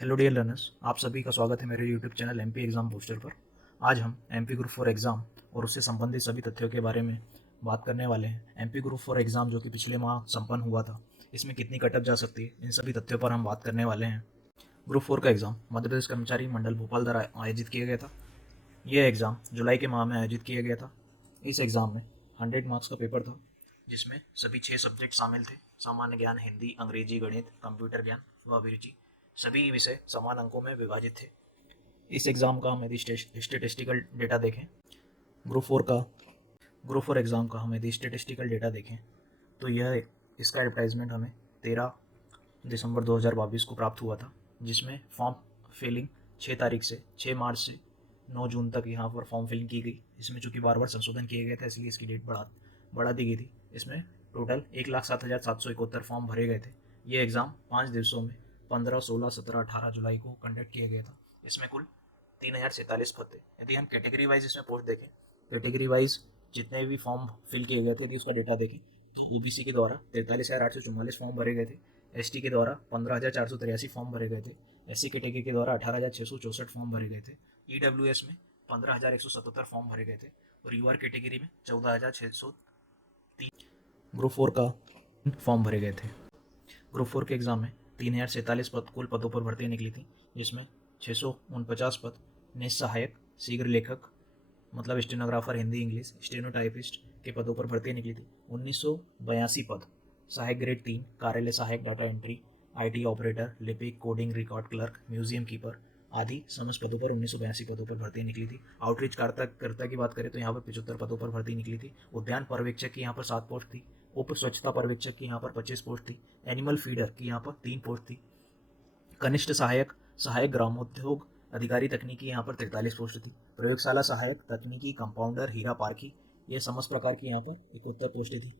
Hello dear learners, आप सभी का स्वागत है मेरे YouTube channel MP exam poster पर। आज हम एमपी ग्रुप फॉर एग्ज़ाम और उससे संबंधित सभी तथ्यों के बारे में बात करने वाले हैं। एमपी ग्रुप फॉर एग्ज़ाम जो कि पिछले माह संपन्न हुआ था, इसमें कितनी कटअप जा सकती है, इन सभी तथ्यों पर हम बात करने वाले हैं। ग्रुप 4 का एग्ज़ाम मध्य प्रदेश कर्मचारी मंडल भोपाल द्वारा आयोजित किया गया था। यह एग्ज़ाम जुलाई के माह में आयोजित किया गया था। इस एग्ज़ाम में 100 मार्क्स का पेपर था, जिसमें सभी 6 सब्जेक्ट शामिल थे: सामान्य ज्ञान, हिंदी, अंग्रेजी, गणित, कंप्यूटर ज्ञान व अभिरुचि। सभी विषय समान अंकों में विभाजित थे। इस एग्ज़ाम का हम यदि स्टेटिस्टिकल डेटा देखें, ग्रुप फोर का ग्रुप फोर एग्ज़ाम का हम यदि स्टेटिस्टिकल डेटा देखें तो यह इसका एडवर्टाइजमेंट हमें 13 दिसंबर 2022 को प्राप्त हुआ था, जिसमें फॉर्म फिलिंग 6 तारीख से 6 मार्च से 9 जून तक यहाँ पर फॉर्म फिलिंग की गई। इसमें चूँकि बार बार संशोधन किया गया था, इसलिए इसकी डेट बढ़ा दी गई थी। इसमें टोटल 1,07,771 फॉर्म भरे गए थे। ये एग्ज़ाम 5 दिवसों में 15, 16, 17, 18 जुलाई को कंडक्ट किया गया था। इसमें कुल 3,047 पद थे। यदि हम कैटेगरी वाइज इसमें पोस्ट देखें, कैटेगरी वाइज जितने भी फॉर्म फिल किए गए थे, यदि उसका डेटा देखें तो ओबीसी के द्वारा 43,844 फॉर्म भरे गए थे, एसटी के द्वारा 15,483 फॉर्म भरे गए थे, एससी कैटेगरी के द्वारा 18,664 फॉर्म भरे गए थे, ईडब्ल्यूएस में 15,177 फॉर्म भरे गए थे और यूआर कैटेगरी में 14,603 ग्रुप 4 का फॉर्म भरे गए थे। ग्रुप 4 के एग्ज़ाम में 3,047 पद कुल पदों पर भर्ती निकली थी, जिसमें 649 पद निज सहायक, शीघ्र लेखक मतलब स्टेनोग्राफर हिंदी इंग्लिश, स्टेनोटाइपिस्ट के पदों पर भर्ती निकली थी। 1982 पद सहायक ग्रेड 3, कार्यालय सहायक, डाटा एंट्री, आईटी ऑपरेटर, लिपिक, coding, record clerk, museum keeper आदि समस्त पदों पर 1982 पदों पर भर्ती निकली थी। आउटरीच कर्ता की बात करें तो यहाँ पर 75 पदों पर भर्ती निकली थी। उद्यान पर्यवेक्षक की यहाँ पर 7 पोस्ट थी। उप स्वच्छता पर्यवेक्षक की यहाँ पर 25 पोस्ट थी। एनिमल फीडर की यहाँ पर 3 पोस्ट थी। कनिष्ठ सहायक, सहायक ग्रामोद्योग अधिकारी तकनीकी यहाँ पर 43 पोस्ट थी। प्रयोगशाला सहायक तकनीकी, कंपाउंडर, हीरा पारखी, ये समस्त प्रकार की यहाँ पर 71 पोस्टें थी।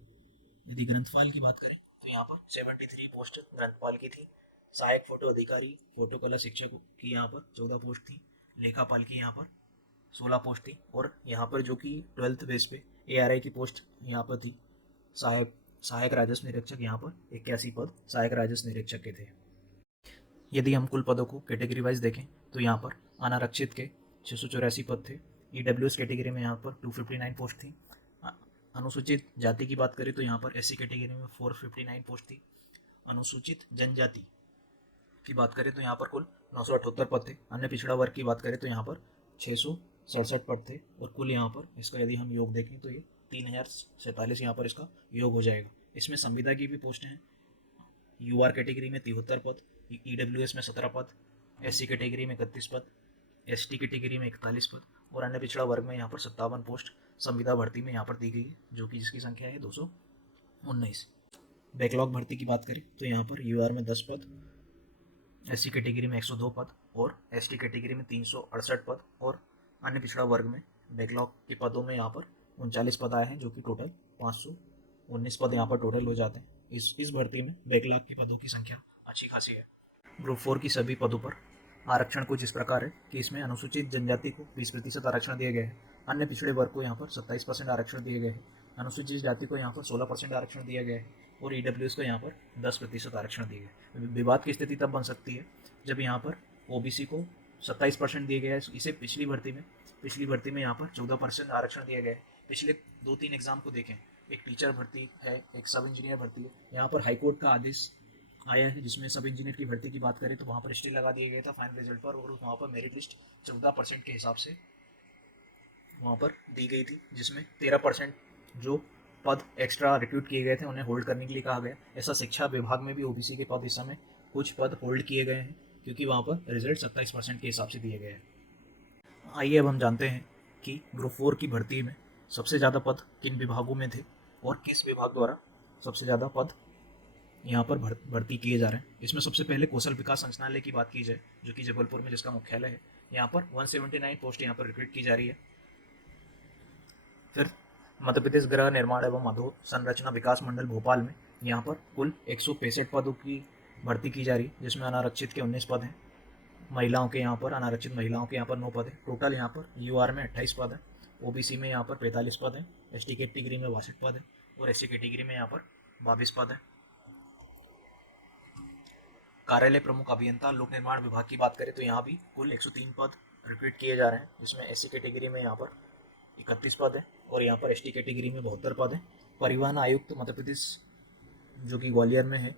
यदि ग्रंथपाल की बात करें तो यहाँ पर 73 पोस्ट ग्रंथपाल की थी। सहायक फोटो अधिकारी, फोटो कला शिक्षक की यहाँ पर 14 पोस्ट थी। लेखापाल की यहाँ पर 16 पोस्ट थी और यहाँ पर जो कि 12th बेस पे एआरआई की पोस्ट यहाँ पर थी। सहायक सहायक राजस्व निरीक्षक यहाँ पर 81 पद सहायक राजस्व निरीक्षक के थे। यदि हम कुल पदों को कैटेगरी वाइज देखें तो यहाँ पर अनारक्षित के 684 पद थे। ईडब्ल्यूएस कैटेगरी में यहाँ पर 259 पोस्ट थी। अनुसूचित जाति की बात करें तो यहाँ पर एससी कैटेगरी में 459 पोस्ट थी। अनुसूचित जनजाति की बात करें तो यहाँ पर कुल 978 पद थे। अन्य पिछड़ा वर्ग की बात करें तो यहाँ पर 667 पद थे और कुल यहाँ पर इसका यदि हम योग देखें तो ये 3,047 यहाँ पर इसका योग हो जाएगा। इसमें संविदा की भी पोस्टें हैं। यूआर कैटेगरी में 73 पद, ईडब्ल्यूएस में 17 पद, एससी कैटेगरी में 31 पद, एसटी कैटेगरी में 41 पद और अन्य पिछड़ा वर्ग में यहाँ पर 57 पोस्ट संविदा भर्ती में यहाँ पर दी गई है, जो कि जिसकी संख्या है 219। बैकलॉग भर्ती की बात करें तो यहाँ पर यूआर में 10 पद, एससी कैटेगरी में 102 पद और एसटी कैटेगरी में 368 पद और अन्य पिछड़ा वर्ग में बैकलॉग के पदों में यहाँ पर 39 पद आए हैं, जो कि टोटल 519 पद यहाँ पर टोटल हो जाते हैं। इस भर्ती में बैकलॉग के पदों की संख्या अच्छी खासी है। ग्रुप 4 की सभी पदों पर आरक्षण कुछ इस प्रकार है कि इसमें अनुसूचित जनजाति को 20% आरक्षण दिए गए हैं। अन्य पिछड़े वर्ग को यहाँ पर 27% आरक्षण दिए गए हैं। अनुसूचित जाति को यहाँ पर 16% आरक्षण दिया गया है और ईडब्ल्यूएस को यहाँ पर 10% आरक्षण दिए गए। विवाद की स्थिति तब बन सकती है जब यहाँ पर ओबीसी को 27% दिए गया है। इसे पिछली भर्ती में यहाँ पर 14% आरक्षण दिया गया है। पिछले 2-3 एग्जाम को देखें, एक टीचर भर्ती है, एक सब इंजीनियर भर्ती है। यहाँ पर हाईकोर्ट का आदेश आया है जिसमें सब इंजीनियर की भर्ती की बात करें तो वहाँ पर स्टे लगा दिया गया था फाइनल रिजल्ट पर और वहाँ पर मेरिट लिस्ट 14% के हिसाब से वहाँ पर दी गई थी, जिसमें 13% जो पद एक्स्ट्रा रिक्रूट किए गए थे उन्हें होल्ड करने के लिए कहा गया। ऐसा शिक्षा विभाग में भी ओबीसी के पद इस समय कुछ पद होल्ड किए गए हैं, क्योंकि वहाँ पर रिजल्ट 27% के हिसाब से दिए गए हैं। आइए अब हम जानते हैं कि ग्रुप 4 की भर्ती में सबसे ज़्यादा पद किन विभागों में थे और किस विभाग द्वारा सबसे ज़्यादा पद यहाँ पर भर्ती किए जा रहे हैं। इसमें सबसे पहले कौशल विकास संचालनालय की बात की जाए, जो कि जबलपुर में जिसका मुख्यालय है, यहाँ पर 179 पोस्ट यहाँ पर रिक्रूट की जा रही है। फिर मध्य प्रदेश गृह निर्माण एवं अधोसंरचना विकास मंडल भोपाल में यहाँ पर कुल 165 पदों की भर्ती की जा रही है, जिसमें अनारक्षित के 19 पद हैं। महिलाओं के यहाँ पर अनारक्षित महिलाओं के यहाँ पर 9 पद है। टोटल यहाँ पर यूआर में 28 पद है। ओबीसी में यहाँ पर 45 पद है। एसटी कैटेगरी में 62 पद है और एससी कैटेगरी में यहाँ पर 22 पद है। कार्यालय प्रमुख अभियंता लोक निर्माण विभाग की बात करें तो यहाँ भी कुल 103 पद रिपीट किए जा रहे हैं, जिसमें एससी कैटेगरी में यहाँ पर 31 पद है और यहाँ पर एसटी कैटेगरी में 72 पद है। परिवहन आयुक्त मध्य प्रदेश जो कि ग्वालियर में है।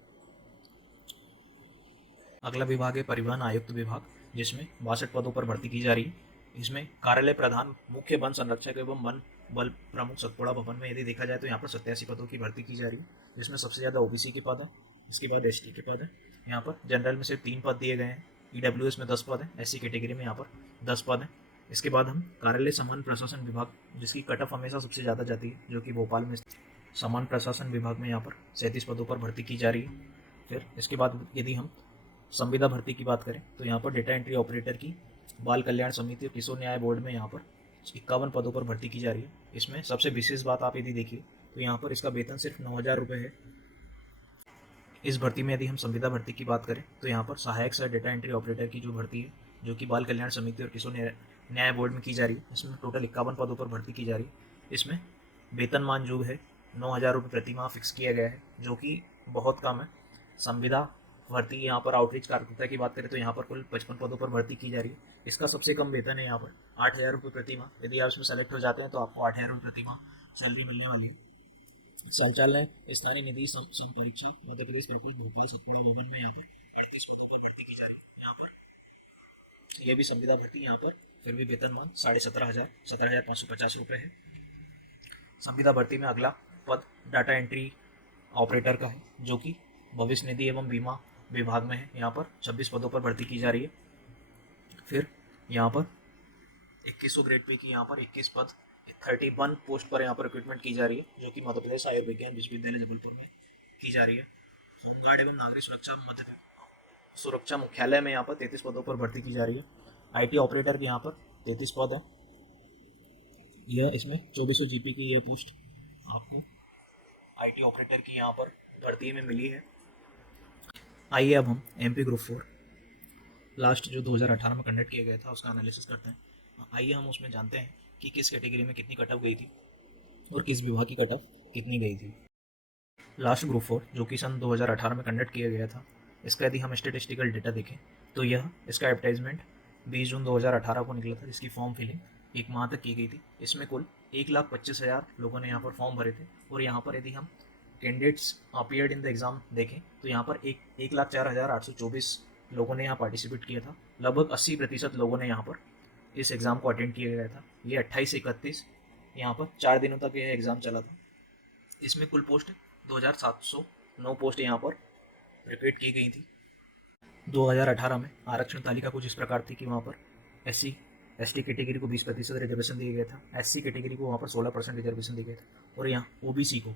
अगला विभाग है परिवहन आयुक्त विभाग, जिसमें 62 पदों पर भर्ती की जा रही है। इसमें कार्यालय प्रधान, मुख्य वन संरक्षक एवं वन बल प्रमुख सतपुड़ा भवन में यदि देखा जाए तो यहाँ पर 87 पदों की भर्ती की जा रही है, जिसमें सबसे ज़्यादा ओबीसी के पद है, इसके बाद एसटी के पद है। यहाँ पर जनरल में सिर्फ 3 पद दिए गए हैं, ईडब्ल्यूएस में 10 पद है, एससी कैटेगरी में यहाँ पर 10 पद है। इसके बाद हम कार्यालय सामान्य प्रशासन विभाग, जिसकी कट ऑफ हमेशा सबसे ज़्यादा जाती है, जो कि भोपाल में सामान्य प्रशासन विभाग में यहाँ पर 37 पदों पर भर्ती की जा रही है। फिर इसके बाद यदि हम संविदा भर्ती की बात करें तो यहाँ पर डेटा एंट्री ऑपरेटर की बाल कल्याण समिति और किशोर न्याय बोर्ड में यहाँ पर 51 पदों पर भर्ती की जा रही है। इसमें सबसे विशेष बात आप यदि देखिए तो यहाँ पर इसका वेतन सिर्फ 9,000 रुपये है। इस भर्ती में यदि हम संविदा भर्ती की बात करें तो यहाँ पर सहायक सह डेटा एंट्री ऑपरेटर की जो भर्ती है, जो कि बाल कल्याण समिति और किशोर न्याय बोर्ड में की जा रही है, इसमें टोटल 51 पदों पर भर्ती की जा रही है। इसमें वेतनमान जो है 9,000 रुपये प्रति माह फिक्स किया गया है, जो कि बहुत कम है। संविदा भर्ती यहाँ पर आउटरीच कार्यकर्ता की बात करें तो यहाँ पर कुल 55 पदों पर भर्ती की जा रही है। इसका सबसे कम वेतन है यहाँ पर 8,000 रुपये प्रति माह। यदि आप इसमें सेलेक्ट हो जाते हैं तो आपको 8,000 रुपये प्रति माह सैलरी मिलने वाली है। शौचालय स्थानीय निधि संपरीक्षा मध्य प्रदेश पेपर भोपाल सतपुड़ा भवन में यहाँ पर 38 पदों पर भर्ती की जा रही है। यहाँ पर यह भी संविदा भर्ती यहाँ पर फिर भी वेतनमान 17,550 रुपये है। संविदा भर्ती में अगला पद डाटा एंट्री ऑपरेटर का है, जो कि भविष्य निधि एवं बीमा विभाग में है। यहाँ पर 26 पदों पर भर्ती की जा रही है। फिर यहाँ पर 2100 ग्रेड पे की यहाँ पर 21 पद 31 पोस्ट पर यहाँ पर रिक्रूटमेंट की जा रही है, जो कि मध्य प्रदेश आयुर्विज्ञान विश्वविद्यालय जबलपुर में की जा रही है। होमगार्ड एवं नागरिक सुरक्षा मुख्यालय में यहाँ पर 33 पदों पर भर्ती की जा रही है। IT ऑपरेटर की यहाँ पर 33 पद है। यह इसमें 2400 GP की यह पोस्ट आपको IT ऑपरेटर की यहाँ पर भर्ती में मिली है। आइए अब हम MP ग्रुप 4 लास्ट जो 2018 में कंडक्ट किया गया था उसका एनालिसिस करते हैं। आइए हम उसमें जानते हैं कि किस कैटेगरी में कितनी कट ऑफ गई थी और किस विभाग की कट ऑफ कितनी गई थी। लास्ट ग्रुप 4 जो कि सन 2018 में कंडक्ट किया गया था, इसका यदि हम स्टेटिस्टिकल डेटा देखें तो यह इसका एडवर्टाइजमेंट 20 जून 2018 को निकला था, जिसकी फॉर्म फिलिंग 1 माह तक की गई थी। इसमें कुल 1,25,000 लोगों ने यहाँ पर फॉर्म भरे थे और यहाँ पर यदि हम candidates appeared in the exam देखें तो यहाँ पर 1,04,824 लोगों ने यहाँ पार्टिसिपेट किया था। लगभग 80% लोगों ने यहाँ पर इस एग्ज़ाम को अटेंड किया गया था। ये 28 से 31 यहाँ पर 4 दिनों तक यह एग्ज़ाम चला था। इसमें कुल पोस्ट 2,709 पोस्ट यहाँ पर रिक्रूट की गई थी। 2018 में आरक्षण तालिका कुछ इस प्रकार थी कि वहाँ पर SC ST कैटेगरी को 20% रिजर्वेशन दिया गया था, SC कैटेगरी को वहाँ पर 16% रिजर्वेशन दिया गया था और यहाँ OBC को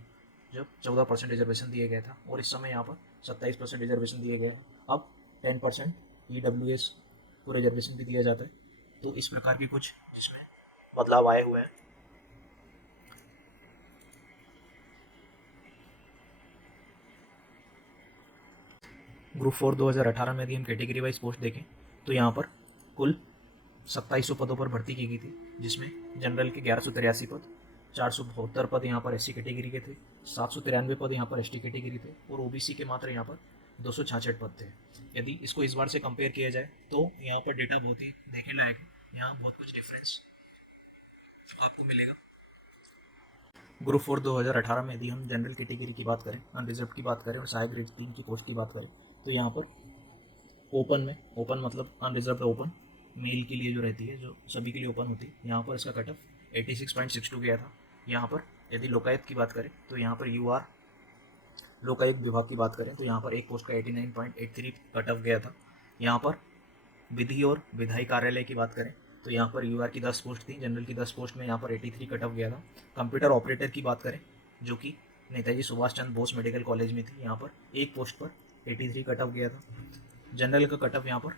जब 14% रिजर्वेशन दिया गया था और इस समय यहाँ पर 27% रिजर्वेशन दिया गया है। अब 10% EWS को रिजर्वेशन भी दिया जाता है। तो इस प्रकार की कुछ जिसमें बदलाव आए हुए हैं। ग्रुप 4 2018 में यदि हम कैटेगरी वाइज पोस्ट देखें तो यहाँ पर कुल 2700 पदों पर भर्ती की गई थी, जिसमें जनरल के 1183 पद, 472 पद यहाँ पर SC कैटेगरी के थे, 793 पद यहाँ पर ST कैटेगरी थे और OBC के मात्र यहाँ पर 266 पद थे। यदि इसको इस बार से कंपेयर किया जाए तो यहाँ पर डेटा बहुत ही देखने लायक है, यहाँ बहुत कुछ डिफरेंस आपको मिलेगा। ग्रुप 4 2018 में यदि हम जनरल कैटेगरी की बात करें, अनरिजर्व की बात करें और सहायक ग्रेड 3 की पोस्ट की बात करें तो यहाँ पर ओपन मतलब अनरिजर्व ओपन मेल के लिए जो रहती है, जो सभी के लिए ओपन होती है, यहाँ पर इसका कट ऑफ 86.62 गया था। यहाँ पर यदि लोकायुक्त की बात करें तो यहाँ पर UR लोकायुक्त विभाग की बात करें तो यहाँ पर एक पोस्ट का 89.83 कट ऑफ गया था। यहाँ पर विधि और विधायी कार्यालय की बात करें तो यहाँ पर UR की 10 पोस्ट थी, जनरल की 10 पोस्ट में यहाँ पर 83 कट ऑफ गया था। कंप्यूटर ऑपरेटर की बात करें जो कि नेताजी सुभाष चंद्र बोस मेडिकल कॉलेज में थी, यहाँ पर एक पोस्ट पर 83 कट ऑफ गया था। जनरल का कट ऑफ यहाँ पर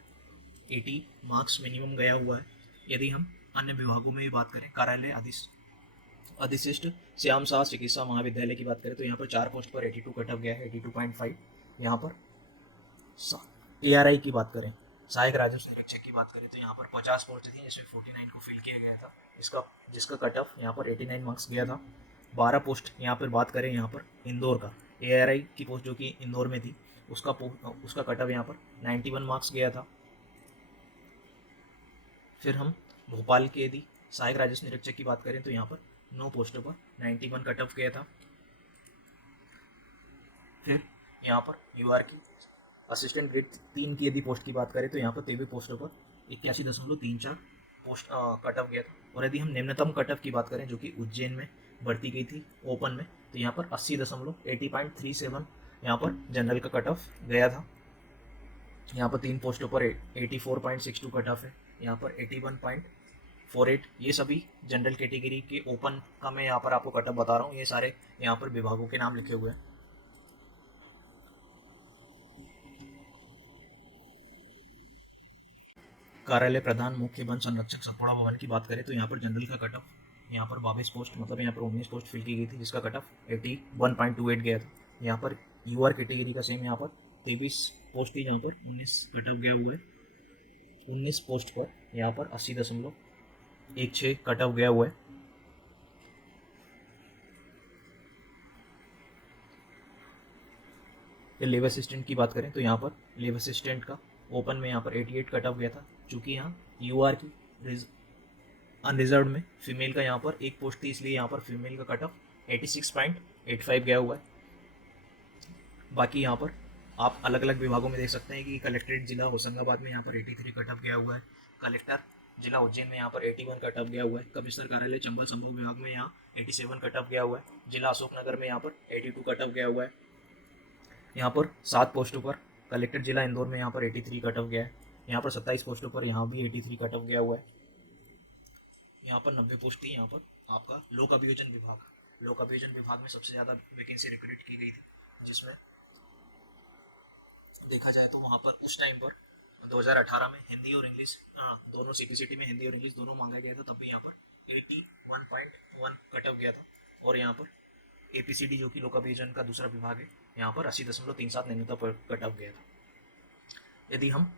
80 मार्क्स मिनिमम गया हुआ है। यदि हम अन्य विभागों में भी बात करें, कार्यालय अधिशिष्ट श्याम शाह चिकित्सा महाविद्यालय की बात करें तो यहाँ पर 4 पोस्ट पर 82 कट ऑफ गया है, 82.5। यहाँ पर ARI की बात करें, सहायक राजस्व निरीक्षक की बात करें तो यहाँ पर 50 पोस्ट थी, जिसमें 49 को फिल किया गया था, जिसका कट ऑफ यहाँ पर 89 मार्क्स गया था। 12 पोस्ट यहाँ पर बात करें यहाँ पर इंदौर का ARI की पोस्ट जो कि इंदौर में थी उसका कट ऑफ यहाँ पर 91 मार्क्स गया था। फिर हम भोपाल के यदि सहायक राजस्व निरीक्षक की बात करें तो यहाँ पर 9 पोस्टों पर 91 कट ऑफ गया था। फिर यहाँ पर यूआर की असिस्टेंट ग्रेड 3 की यदि पोस्ट की बात करें तो यहाँ पर 23 पोस्टों पर 81.34 पोस्ट कट ऑफ गया था। और यदि हम निम्नतम कट ऑफ की बात करें जो कि उज्जैन में भर्ती गई थी ओपन में, तो यहाँ पर 80.37 यहाँ पर जनरल का कट ऑफ गया था। यहाँ पर 3 पोस्टों पर 84.62 कट ऑफ है, यहाँ पर 81.48। ये सभी जनरल कैटेगरी के ओपन का मैं यहाँ पर आपको कट ऑफ बता रहा हूँ। ये सारे यहाँ पर विभागों के नाम लिखे हुए हैं। कार्यालय प्रधान मुख्य वन संरक्षक सतपुड़ा भवन की बात करें तो यहाँ पर जनरल का कट ऑफ यहाँ पर 22 पोस्ट मतलब यहाँ पर 19 पोस्ट फिल की गई थी, जिसका कट ऑफ 81.28 गया था। यहाँ पर यूआर कैटेगरी का सेम यहाँ पर 23 पोस्ट थी, यहाँ पर 19 कट ऑफ गया हुआ है। 19 पोस्ट पर यहाँ पर 80.16 कट ऑफ गया हुआ है। लेबर असिस्टेंट की बात करें तो यहाँ पर लेबर असिस्टेंट का ओपन में यहाँ पर 88 कट ऑफ गया था, चूँकि यहाँ यूआर की अनरिजर्व में फीमेल का यहाँ पर एक पोस्ट थी, इसलिए यहाँ पर फीमेल का कट ऑफ 86.85 गया हुआ है। बाकी यहाँ पर आप अलग अलग विभागों में देख सकते हैं कि कलेक्ट्रेट जिला होशंगाबाद में यहाँ पर 83 कट ऑफ गया हुआ है। कलेक्टर जिला उज्जैन में यहाँ पर 81 कट ऑफ गया हुआ है। कमिश्नर कार्यालय चंबल संभाग विभाग में यहाँ 87 कट ऑफ गया हुआ है। जिला अशोकनगर में यहाँ पर 82 कट ऑफ गया हुआ है। यहाँ पर 7 पोस्टों पर कलेक्टर जिला इंदौर में यहाँ पर 83 कट ऑफ गया है। यहाँ पर 27 पोस्टों पर यहाँ भी 83 कट ऑफ गया हुआ है। यहाँ पर 90 पोस्ट थी। यहाँ पर आपका लोक अभियोजन विभाग में सबसे ज़्यादा वैकेंसी रिक्रूट की गई थी, जिसमें देखा जाए तो वहाँ पर उस टाइम पर 2018 में हिंदी और इंग्लिश दोनों सीपीसीटी में हिंदी और इंग्लिश दोनों मांगा गया था, तब भी यहाँ पर 81.1 कट ऑफ गया था। और यहाँ पर एपीसीडी जो कि लोक अभियोजन का दूसरा विभाग है, यहाँ पर 80.37 न्यूनतम कट ऑफ गया था। यदि हम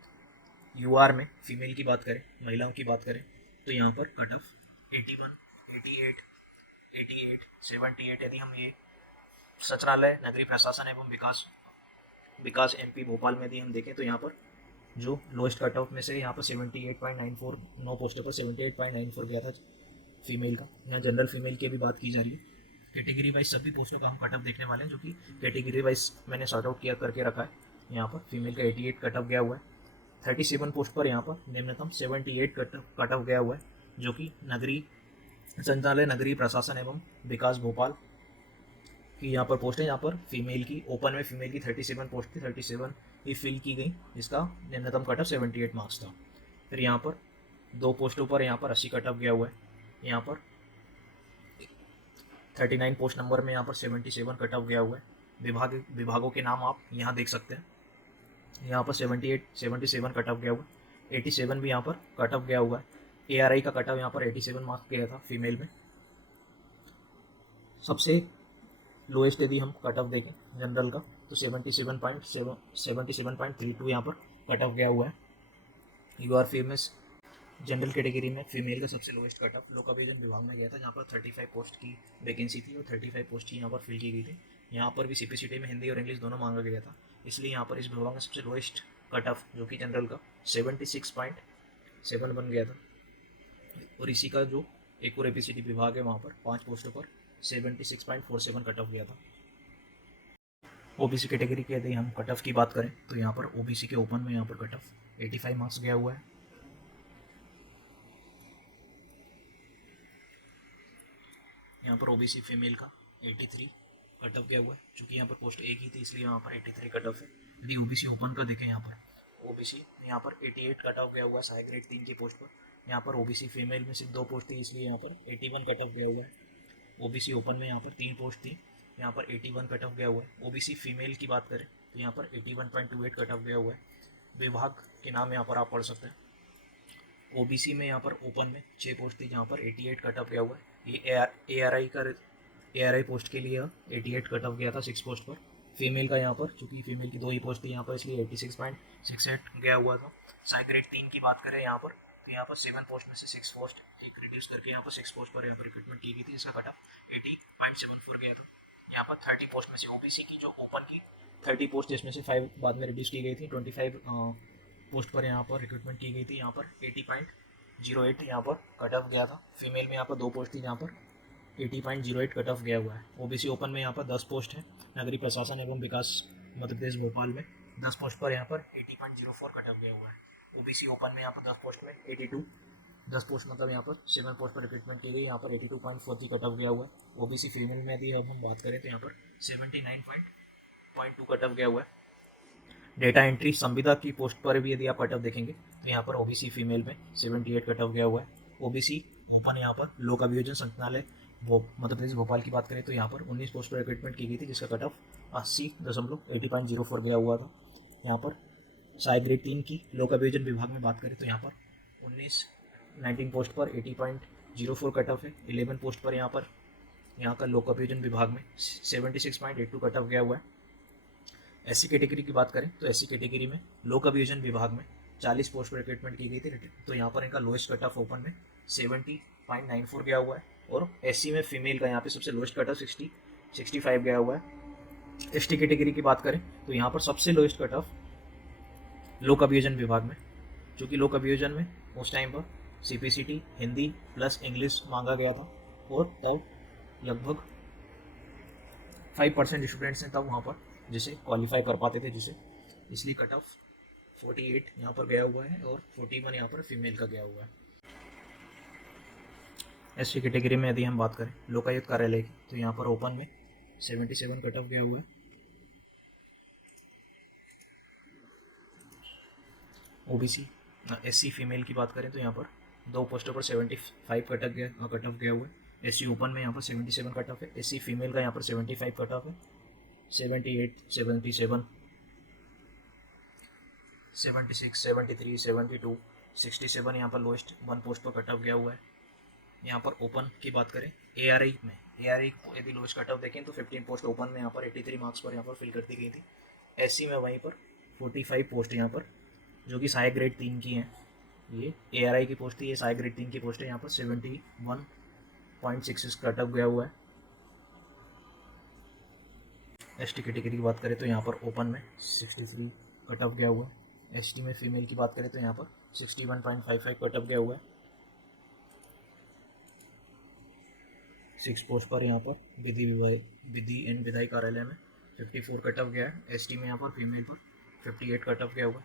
यूआर में फीमेल की बात करें, महिलाओं की बात करें, तो यहाँ पर कट ऑफ 81, 88, 88, 78। यदि हम ये सचिवालय नगरीय प्रशासन एवं विकास एमपी भोपाल में यदि हम देखें तो यहाँ पर जो लोएस्ट कट ऑफ में से यहाँ पर 78.94 9 पोस्टों पर 78.94 गया था फीमेल का। यहाँ जनरल फीमेल की भी बात की जा रही है। कैटेगरी वाइज सभी पोस्टों का हम कट ऑफ देखने वाले हैं, जो कि कैटेगरी वाइज मैंने सॉर्ट आउट किया करके रखा है। यहाँ पर फीमेल का 88 कट ऑफ गया हुआ है। 37 पोस्ट पर यहाँ पर निम्नतम 78 कट ऑफ गया हुआ है, जो कि नगरीय संचालय नगरीय प्रशासन एवं विकास भोपाल की यहाँ पर पोस्ट है। यहाँ पर फीमेल की ओपन में फीमेल की 37 पोस्ट थी, 37 ही फिल की गई, जिसका निम्नतम कट ऑफ 78 मार्क्स था। फिर यहाँ पर 2 पोस्टों पर यहाँ पर 80 कट ऑफ गया हुआ है। यहाँ पर 39 पोस्ट नंबर में यहाँ पर 77 कट ऑफ गया हुआ है। विभागों के नाम आप यहाँ देख सकते हैं। यहाँ पर 77 कट ऑफ गया हुआ है। 87 भी यहाँ पर कट ऑफ गया हुआ है। एआरआई का कट ऑफ यहाँ पर 87 मार्क्स गया था फीमेल में। सबसे लोएस्ट यदि हम कट ऑफ देखें जनरल का तो 77.32 यहाँ पर कट ऑफ गया हुआ है। यूआर फेमस जनरल कैटेगरी में फीमेल का सबसे लोएस्ट कट ऑफ लोक अभियोजन विभाग में गया था, जहाँ पर 35 पोस्ट की वैकेंसी थी और 35 पोस्ट ही यहाँ पर फिल की गई थी। यहाँ पर भी सीपीसीटी में हिंदी और इंग्लिश दोनों मांगा गया था, इसलिए यहाँ पर इस विभाग में सबसे लोएस्ट कट ऑफ जो कि जनरल का 76.7 बन गया था। और इसी का जो एक और एपीसीटी विभाग है वहाँ पर 5 पोस्टों पर 76.47 कट ऑफ गया था। ओबीसी कैटेगरी के यदि हम कट ऑफ की बात करें तो यहाँ पर ओबीसी के ओपन में यहाँ पर कट ऑफ 85 मार्क्स गया हुआ है। यहाँ पर ओबीसी फीमेल का 83 कट ऑफ गया हुआ है, चूँकि यहाँ पर पोस्ट एक ही थी इसलिए यहाँ पर 83 कट ऑफ है। यदि ओबीसी ओपन का देखें यहाँ पर ओबीसी यहाँ पर 88 कट ऑफ गया हुआ है सहायक ग्रेड 3 की पोस्ट पर। यहाँ पर ओबीसी फीमेल में सिर्फ 2 पोस्ट थी इसलिए यहाँ पर 81 कट ऑफ गया हुआ है। ओबीसी ओपन में यहाँ पर 3 पोस्ट थी, यहाँ पर 81 कट ऑफ गया हुआ है। ओबीसी फीमेल की बात करें तो यहाँ पर 81.28 कट ऑफ गया हुआ है। विभाग के नाम यहाँ पर आप पढ़ सकते हैं। ओबीसी में यहाँ पर ओपन में 6 पोस्ट थी जहाँ पर 88 कट ऑफ गया हुआ है। ये एआरआई पोस्ट के लिए 88 कट ऑफ गया था 6 पोस्ट पर। फीमेल का यहाँ पर चूँकि फीमेल की 2 ही पोस्ट थी यहाँ पर इसलिए 86.68 गया हुआ था। सहायक ग्रेड 3 की बात करें यहाँ पर तो यहाँ पर 7 पोस्ट में से 6 पोस्ट एक रिड्यूस करके यहाँ पर 6 पोस्ट पर यहाँ पर रिक्रूटमेंट की गई थी, जिसका कट ऑफ 80.74 गया था। यहाँ पर 30 पोस्ट में से ओबीसी की जो ओपन की 30 पोस्ट, जिसमें से 5 बाद में रिड्यूस की गई थी। 25 पोस्ट पर यहाँ पर रिक्रूटमेंट की गई थी। यहाँ पर 80.08 यहाँ पर कट ऑफ गया था। फीमेल में यहाँ पर 2 पोस्ट थी, जहाँ पर 80.08 कट ऑफ गया हुआ है। ओबीसी ओपन में यहाँ पर 10 पोस्ट है। नगरीय प्रशासन एवं विकास मध्य प्रदेश भोपाल में 10 पोस्ट पर यहाँ पर 80.04 कट ऑफ गया हुआ है। ओबीसी ओपन में यहाँ पर 10 पोस्ट में 82, 10 पोस्ट मतलब यहाँ पर 7 पोस्ट पर रिक्रूटमेंट की गई। यहाँ पर 82.43 कट ऑफ गया हुआ है। ओबीसी फीमेल में यदि अब हम बात करें तो यहाँ पर 79.2 कट ऑफ गया हुआ है। डेटा एंट्री संविदा की पोस्ट पर भी यदि आप कट ऑफ देखेंगे तो यहाँ पर ओबीसी फीमेल में 78 कट ऑफ गया हुआ है। ओबीसी ओपन यहाँ पर लोक अभियोजन संचालय मध्य प्रदेश भोपाल की बात करें तो यहाँ पर 19 पोस्ट पर रिक्रूटमेंट की गई थी, जिसका कट ऑफ 80.04 गया हुआ था। यहाँ पर सहायक ग्रेड 3 की लोक अभियोजन विभाग में बात करें तो यहाँ पर 19 पोस्ट पर 80.04 कट ऑफ है। 11 पोस्ट पर यहाँ का लोक अभियोजन विभाग में 76.82 कट ऑफ गया हुआ है। एससी कैटेगरी की बात करें तो एससी कैटेगरी में लोक अभियोजन विभाग में 40 पोस्ट पर रिक्रूटमेंट की गई थी, तो यहाँ पर इनका लोएस्ट कट ऑफ ओपन में 70.94 गया हुआ है। और एससी में फीमेल का यहाँ पे सबसे लोएस्ट कट ऑफ 65 गया हुआ है। एसटी कैटेगरी की बात करें तो यहाँ पर सबसे लोएस्ट कट ऑफ लोक अभियोजन विभाग में, चूँकि लोक अभियोजन में उस टाइम पर सीपीसीटी हिंदी प्लस इंग्लिश मांगा गया था, और तब लगभग 5% स्टूडेंट्स ने तब वहाँ पर जिसे क्वालिफाई कर पाते थे, जिसे इसलिए कट ऑफ 48 यहाँ पर गया हुआ है और 41 यहाँ पर फीमेल का गया हुआ है। एससी कैटेगरी में यदि हम बात करें लोकायुक्त कार्यालय की तो यहाँ पर ओपन में 77 कट ऑफ गया हुआ है। ओबीसी एससी फीमेल की बात करें तो यहाँ पर 2 पोस्टों पर 75 कट ऑफ गया हुआ है। एससी ओपन में यहाँ पर 77 कट ऑफ है। एससी फीमेल का यहाँ पर 75 कट ऑफ है। 78, 77, 76, 73, 72, 67 यहाँ पर लोएस्ट 1 पोस्ट पर कट ऑफ गया हुआ है। यहाँ पर ओपन की बात करें एआरआई में, एआरआई यदि लोएस्ट कट ऑफ देखें तो 15 पोस्ट ओपन में यहाँ पर 83 मार्क्स पर यहाँ पर फिल कर दी गई थी। एससी में वहीं पर 45 पोस्ट यहाँ पर जो कि सहायक ग्रेड 3 की हैं, ये एआरआई की पोस्ट थी, ये सहायक ग्रेड 3 की पोस्ट है। यहाँ पर 71.66 कट ऑफ गया हुआ है। एसटी कैटेगरी की बात करें तो यहाँ पर ओपन में 63 कट ऑफ गया हुआ है। एसटी में फीमेल की बात करें तो यहाँ पर 61.55 कट ऑफ गया हुआ है। 6 पोस्ट पर यहाँ पर विधि एंड विधायी कार्यालय में 54 कट ऑफ गया है। एसटी में यहाँ पर फीमेल पर 58 कट ऑफ गया हुआ है।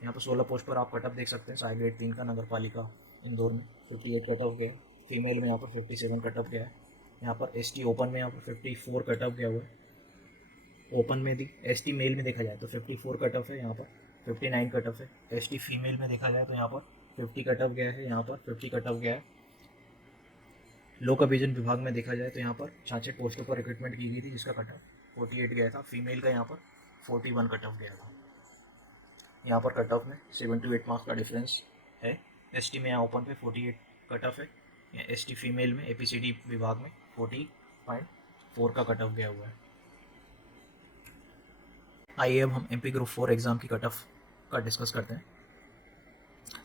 यहाँ पर 16 पोस्ट पर आप कट ऑफ देख सकते हैं। सहायक ग्रेड 3 का नगर पालिका इंदौर में 58 कट ऑफ गया है। फीमेल में यहाँ पर 57 कट ऑफ गया है। यहाँ पर एसटी ओपन में यहाँ पर 54 कट ऑफ गया हुआ है। ओपन में यदि एसटी मेल में देखा जाए तो 54 कट ऑफ है, यहाँ पर 59 कट ऑफ है। एसटी फीमेल में देखा जाए तो यहाँ पर 50 कट ऑफ गया है, यहाँ पर 50 कट ऑफ गया है। लोक अभियोजन विभाग में देखा जाए तो यहाँ पर 66 पोस्टों पर रिक्रूटमेंट की गई थी, जिसका कट ऑफ 48 गया था। फीमेल का यहाँ पर 41 कट ऑफ गया था। यहाँ पर कट ऑफ में 78 मार्क्स का डिफरेंस है। एसटी में यहाँ ओपन पे 48 कट ऑफ है। एसटी फीमेल में एपीसीडी विभाग में 40.4 का कट ऑफ गया हुआ है। आइए अब हम एमपी ग्रुप 4 एग्ज़ाम की कट ऑफ का डिस्कस करते हैं।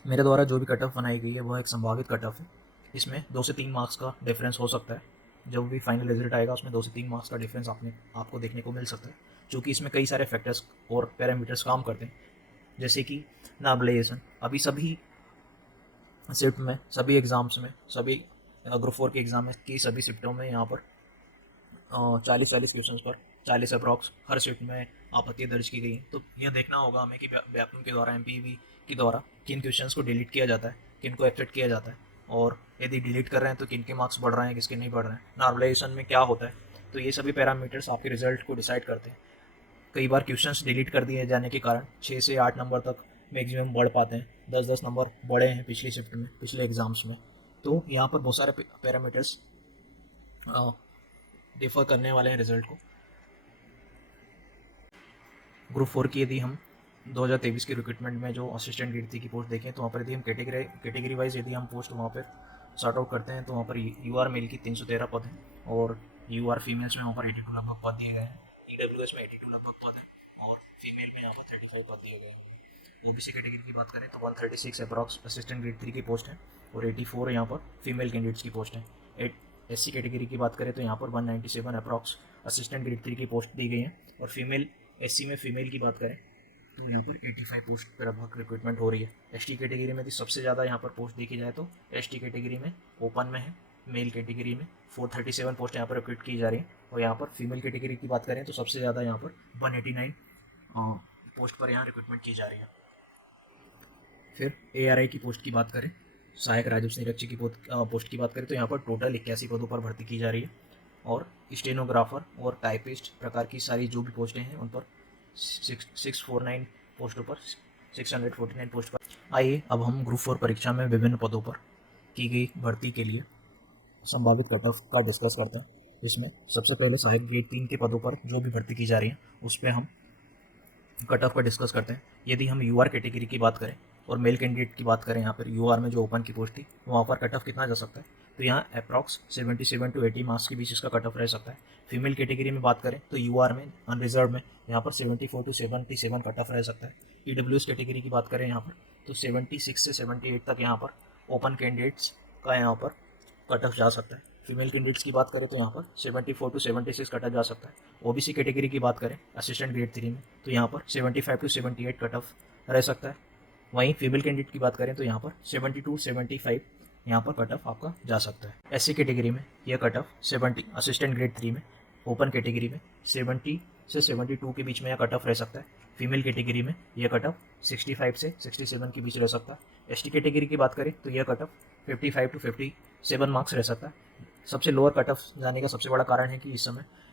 मेरे द्वारा जो भी कट ऑफ बनाई गई है वह एक संभावित कट ऑफ है। इसमें 2 से 3 मार्क्स का डिफरेंस हो सकता है। जब भी फाइनल रिजल्ट आएगा उसमें 2 से 3 मार्क्स का डिफरेंस आपको देखने को मिल सकता है, क्योंकि इसमें कई सारे फैक्टर्स और पैरामीटर्स काम करते हैं, जैसे कि नॉर्मलाइजेशन। अभी सभी शिफ्ट में, सभी एग्ज़ाम्स में, सभी ग्रुप 4 के एग्ज़ाम में की सभी शिफ्टों में यहाँ पर 40 क्वेश्चन पर 40 अप्रॉक्स हर शिफ्ट में आपत्ति दर्ज की गई है। तो यह देखना होगा हमें कि व्यापम के द्वारा, एमपीवी के द्वारा किन क्वेश्चंस को डिलीट किया जाता है, किन को एक्सेप्ट किया जाता है, और यदि डिलीट कर रहे हैं तो किन के मार्क्स बढ़ रहे हैं, किसके नहीं बढ़ रहे हैं, नॉर्मलाइजेशन में क्या होता है। तो ये सभी पैरामीटर्स आपके रिजल्ट को डिसाइड करते हैं। कई बार क्वेश्चंस डिलीट कर दिए जाने के कारण 6 से 8 नंबर तक मैक्सिमम बढ़ पाते हैं। 10-10 नंबर बढ़े हैं पिछली शिफ्ट में, पिछले एग्ज़ाम्स में। तो यहाँ पर बहुत सारे पैरामीटर्स डिफर करने वाले हैं रिजल्ट को। ग्रुप 4 की यदि हम 2023 की रिक्रूटमेंट में जो असिस्टेंट ग्रेड 3 की पोस्ट देखें तो वहाँ पर यदि हम कैटेगरी वाइज यदि हम पोस्ट वहाँ पर सॉर्ट आउट करते हैं तो वहाँ पर यूआर मेल की 313 पद हैं, और यूआर फीमेल्स में वहाँ पर 82 लगभग पद दिए गए हैं। ईडब्ल्यूएस में 82 लगभग पद हैं, और फीमेल में यहाँ पर 35 पद दिए गए हैं। ओबीसी कैटेगरी की बात करें तो 136 अप्रॉक्स असिस्टेंट ग्रेड 3 की पोस्ट है, और 84 यहाँ पर फीमेल कैंडिडेट्स की पोस्ट है। एससी कैटेगरी की बात करें तो यहाँ पर 197 अप्रॉक्स असिस्टेंट ग्रेड 3 की पोस्ट दी गई है, और फीमेल SC में फीमेल की बात करें तो यहाँ पर 85 पोस्ट पर अब रिक्रूटमेंट हो रही है। ST कैटेगरी में भी सबसे ज़्यादा यहाँ पर पोस्ट देखी जाए तो ST कैटेगरी में ओपन में है। मेल कैटेगरी में 437 पोस्ट यहाँ पर रिक्रूट की जा रही है और यहाँ पर फीमेल कैटेगरी की बात करें तो सबसे ज़्यादा यहाँ पर 189 पोस्ट पर यहाँ रिक्रूटमेंट की जा रही है। फिर ARI की पोस्ट की बात करें, सहायक राजस्व निरीक्षक की पोस्ट की बात करें तो यहाँ पर टोटल 81 पदों पर भर्ती की जा रही है और स्टेनोग्राफर और टाइपिस्ट प्रकार की सारी जो भी पोस्टें हैं उन पर 649 पोस्टों पर 649 पोस्ट पर। आइए अब हम ग्रुप 4 परीक्षा में विभिन्न पदों पर की गई भर्ती के लिए संभावित कट ऑफ का डिस्कस करते हैं। इसमें सबसे पहले सहायक ग्रेड 3 के पदों पर जो भी भर्ती की जा रही है उस पर हम कट ऑफ का डिस्कस करते हैं। यदि हम UR कैटेगरी की बात करें और मेल कैंडिडेट की बात करें, यहाँ पर UR में जो ओपन की पोस्ट थी वहाँ पर कट ऑफ कितना जा सकता है, तो यहाँ अप्रॉक्स 77 to 80 मार्क्स के बीच इसका कट ऑफ रह सकता है। फीमेल कैटेगरी में बात करें तो UR में अनरिजर्व में यहाँ पर 74 to 77 कट ऑफ रह सकता है। EWS कैटेगरी की बात करें यहाँ पर तो 76 से 78 तक यहाँ पर ओपन कैंडिडेट्स का यहाँ पर कट ऑफ जा सकता है। फीमेल कैंडिडेट्स की बात करें तो यहाँ पर 74 to 76 कट ऑफ जा सकता है। OBC कैटेगरी की बात करें असिस्टेंट ग्रेड 3 में तो यहाँ पर 75 to 78 कट ऑफ रह सकता है। वहीं फीमेल कैंडिडेट की बात करें तो यहाँ पर 72 75 यहाँ पर कट ऑफ आपका जा सकता है। SC कैटेगरी में यह कट ऑफ 70 असिस्टेंट ग्रेड 3 में, ओपन कैटेगरी में 70 से 72 के बीच में यह कट ऑफ रह सकता है। फीमेल कैटेगरी में यह कट ऑफ 65 से 67 के बीच रह सकता है। ST कैटेगरी की बात करें तो यह कट ऑफ 55 to 57 मार्क्स रह सकता है। सबसे लोअर कट ऑफ जाने का सबसे बड़ा कारण है कि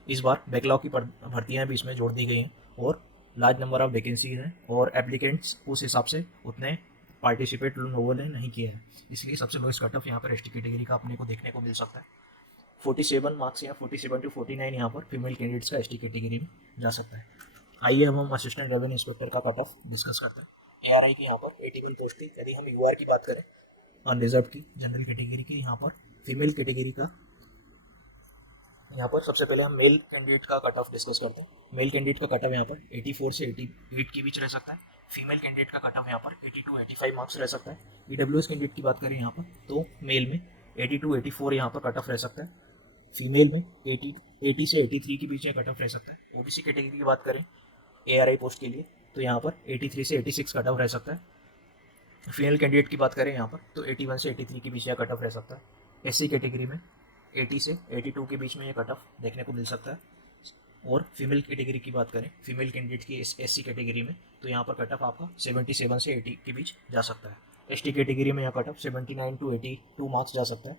इस बार बैकलॉग की भर्तियाँ भी इसमें जोड़ दी गई हैं और लार्ज नंबर ऑफ वैकेंसीज हैं और एप्लीकेंट्स उस हिसाब से उतने पार्टिसिपेट लोगों ने नहीं किए हैं, इसलिए सबसे लोएस्ट कट ऑफ यहाँ पर ST कैटेगरी का अपने को देखने को मिल सकता है। 47 मार्क्स या 47 to 49 यहाँ पर फीमेल कैंडिडेट्स का ST कैटेगरी में जा सकता है। आइए अब हम असिस्टेंट रेवेन्यू इंस्पेक्टर का कट ऑफ डिस्कस करते हैं। ARI की यहाँ पर 81 पोस्ट थी। यदि हम UR की बात करें अनरिजर्व की जनरल कैटेगरी की, यहाँ पर फीमेल कैटेगरी का यहाँ पर सबसे पहले हम मेल कैंडिडेट का कट ऑफ डिस्कस करते हैं। मेल कैंडिडेट का कट ऑफ यहाँ पर 84 से 88 के बीच रह सकता है। फीमेल कैंडिडेट का कट ऑफ यहाँ पर 82 85 मार्क्स रह सकता है। EWS कैंडिडेट की बात करें यहाँ पर तो मेल में 82 84 यहाँ पर कट ऑफ रह सकता है। फीमेल में 80 से 83 के बीच कट ऑफ रह सकता है। OBC कैटेगरी की बात करें ARI पोस्ट के लिए तो यहाँ पर 83 से 86 कट ऑफ रह सकता है। फीमेल कैंडिडेट की बात करें यहाँ पर तो 81 से 83 के बीच कट ऑफ रह सकता है। SC कैटेगरी में 80 से 82 के बीच में ये कट ऑफ देखने को मिल सकता है। और फीमेल कैटेगरी की बात करें फीमेल कैंडिडेट की SC कैटेगरी में तो यहाँ पर कट ऑफ आपका 77 से 80 के बीच जा सकता है। ST कैटेगरी में यह कट ऑफ 79 to 82 मार्क्स जा सकता है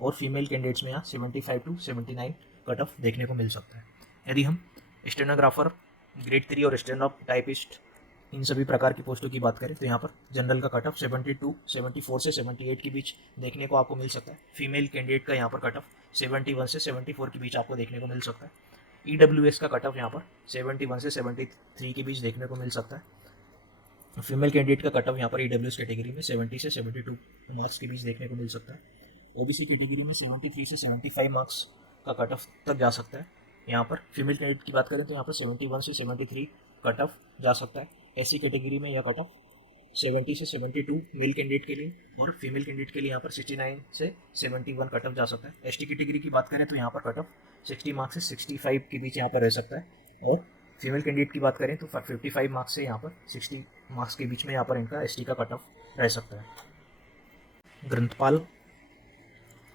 और फीमेल कैंडिडेट्स में यहाँ 75 to 79 कट ऑफ देखने को मिल सकता है। यदि हम स्टेनोग्राफर ग्रेड 3 और स्टेनो टाइपिस्ट इन सभी प्रकार की पोस्टों की बात करें तो यहाँ पर जनरल का कट ऑफ 74 से 78 के बीच देखने को आपको मिल सकता है। फीमेल कैंडिडेट का यहाँ पर कट ऑफ 71 से 74 के बीच आपको देखने को मिल सकता है। EWS का कट ऑफ यहाँ पर 71 से 73 के बीच देखने को मिल सकता है। फीमेल कैंडिडेट का कट ऑफ यहाँ पर EWS कैटेगरी में 70 से 72 मार्क्स के बीच देखने को मिल सकता है। OBC कैटेगरी में 73 से 75 मार्क्स का कट ऑफ तक जा सकता है। यहाँ पर फीमेल कैंडिडेट की बात करें तो यहाँ पर 71 से 73 कट ऑफ जा सकता है। SC कैटेगरी में यह कट ऑफ 70 से 72 मेल कैंडिडेट के लिए और फीमेल कैंडिडेट के लिए यहाँ पर 69 से 71 कट ऑफ जा सकता है। ST कैटेगरी की बात करें तो यहाँ पर कट ऑफ 60 मार्क्स से 65 के बीच यहाँ पर रह सकता है और फीमेल कैंडिडेट की बात करें तो 55 मार्क्स से यहाँ पर 60 मार्क्स के बीच में यहाँ पर इनका ST का कट ऑफ रह सकता है। ग्रंथपाल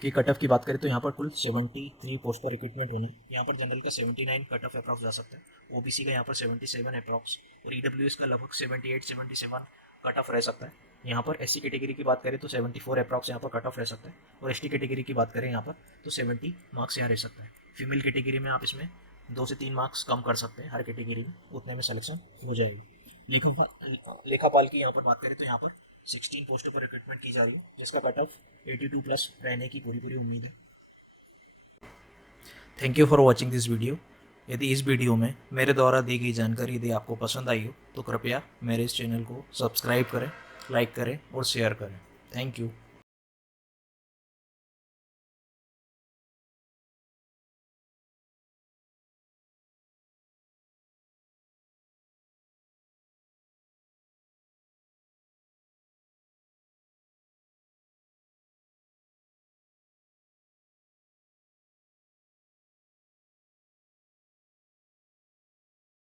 की कट ऑफ की बात करें तो यहाँ पर कुल 73 पोस्ट पर रिक्रूटमेंट होना है। यहाँ पर जनरल का 79 कट ऑफ अप्रॉक्स जा सकता है। OBC का यहाँ पर 77 अप्रॉक्स और EWS का लगभग 78-77 कट ऑफ रह सकता है। यहाँ पर SC कैटेगरी की बात करें तो 74 अप्रॉक्स यहाँ पर कट ऑफ रह सकता है और ST कैटेगरी की बात करें यहाँ पर तो 70 मार्क्स यहाँ रह सकता है। फीमेल कैटेगरी में आप इसमें 2 से 3 मार्क्स कम कर सकते हैं, हर कैटेगरी में उतने में सिलेक्शन हो जाएगी। लेखापाल की यहाँ पर बात करें तो यहाँ पर 16 पोस्टों पर रिक्रूटमेंट की जा रही है जिसका कट ऑफ 82 प्लस रहने की पूरी उम्मीद है। Thank you for watching this video. यदि इस वीडियो में मेरे द्वारा दी गई जानकारी यदि आपको पसंद आई हो तो कृपया मेरे इस चैनल को सब्सक्राइब करें, लाइक करें और शेयर करें। Thank you.